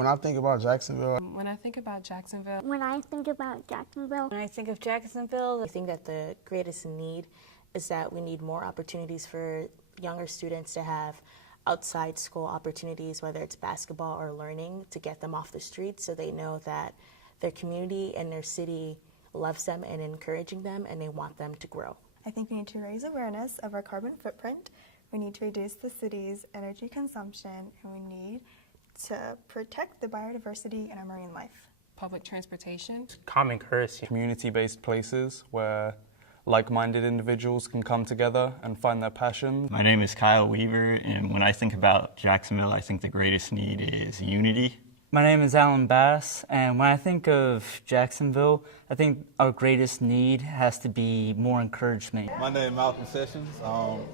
When I think about Jacksonville, When I think about Jacksonville, When I think about Jacksonville, When I think of Jacksonville, I think that the greatest need is that we need more opportunities for younger students to have outside school opportunities, whether it's basketball or learning, to get them off the streets so they know that their community and their city loves them and encouraging them and they want them to grow. I think we need to raise awareness of our carbon footprint. We need to reduce the city's energy consumption, and we need to protect the biodiversity and our marine life. public transportation, Common courtesy. Community-based places where like-minded individuals can come together and find their passion. My name is Kyle Weaver, and when I think about Jacksonville, I think the greatest need is unity. My name is Alan Bass, and when I think of Jacksonville, I think our greatest need has to be more encouragement. My name is Malcolm Sessions.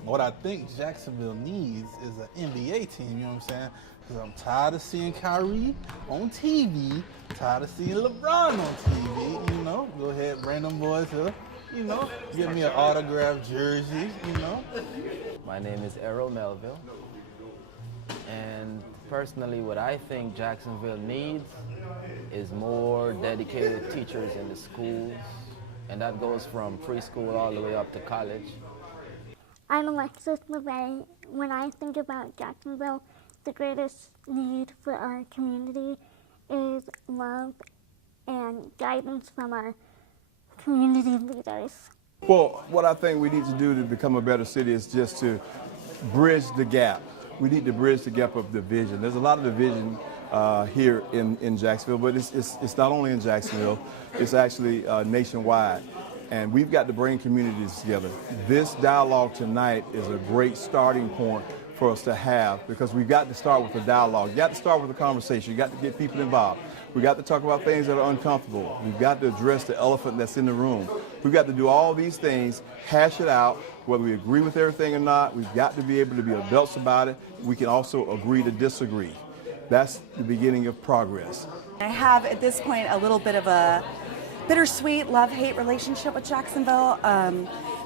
What I think Jacksonville needs is an NBA team, you know what I'm saying? Because I'm tired of seeing Kyrie on TV, tired of seeing LeBron on TV, you know? Go ahead, bring them boys here, you know? Give me an autographed jersey, you know? My name is Errol Melville, and personally what I think Jacksonville needs is more dedicated teachers in the schools, and that goes from preschool all the way up to college. I'm Alexis LeVay. When I think about Jacksonville, the greatest need for our community is love and guidance from our community leaders. Well, what I think we need to do to become a better city is just to bridge the gap. We need to bridge the gap of division. There's a lot of division here in Jacksonville, but it's not only in Jacksonville, it's actually nationwide. And we've got to bring communities together. This dialogue tonight is a great starting point for us to have, because we've got to start with a dialogue. You got to start with a conversation. You got to get people involved. We got to talk about things that are uncomfortable. We've got to address the elephant that's in the room. We've got to do all these things, hash it out, whether we agree with everything or not. We've got to be able to be adults about it. We can also agree to disagree. That's the beginning of progress. I have, at this point, a little bit of a bittersweet love-hate relationship with Jacksonville.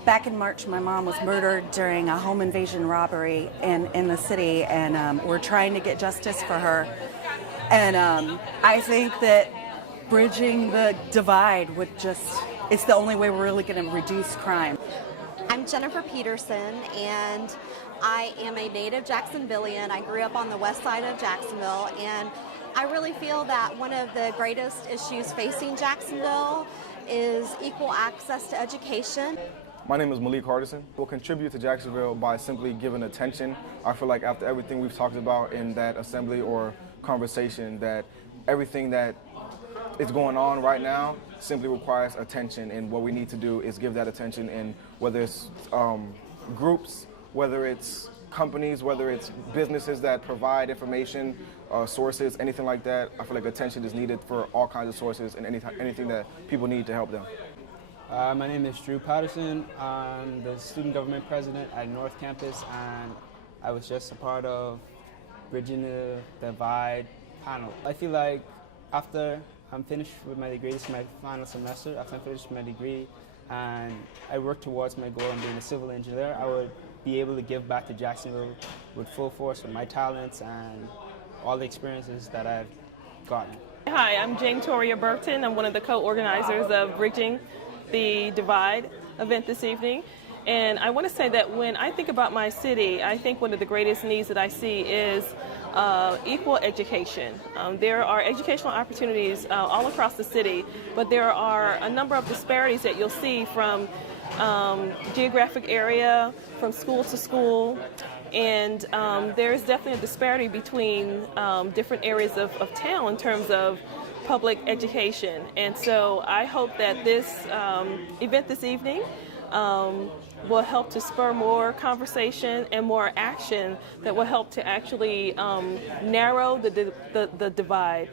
Back in March, my mom was murdered during a home invasion robbery in the city, and we're trying to get justice for her. And I think that bridging the divide would it's the only way we're really going to reduce crime. I'm Jennifer Peterson, and I am a native Jacksonvillian. I grew up on the west side of Jacksonville, and I really feel that one of the greatest issues facing Jacksonville is equal access to education. My name is Malik Hardison. We'll contribute to Jacksonville by simply giving attention. I feel like after everything we've talked about in that assembly or conversation, that everything that is going on right now simply requires attention, and what we need to do is give that attention, and whether it's groups, whether it's companies, whether it's businesses that provide information, sources, anything like that. I feel like attention is needed for all kinds of sources and anything that people need to help them. My name is Drew Patterson. I'm the student government president at North Campus, and I was just a part of Bridging the Divide panel. I feel like after I'm finished with my degree, this is my final semester, after I'm finished with my degree and I work towards my goal of being a civil engineer, I would be able to give back to Jacksonville with full force with my talents and all the experiences that I've gotten. Hi, I'm Jane Toria Burton. I'm one of the co-organizers of Bridging the Divide event this evening. And I want to say that when I think about my city, I think one of the greatest needs that I see is equal education. There are educational opportunities all across the city, but there are a number of disparities that you'll see from geographic area, from school to school, and there is definitely a disparity between different areas of town in terms of public education. And so I hope that this event this evening will help to spur more conversation and more action that will help to actually narrow the divide.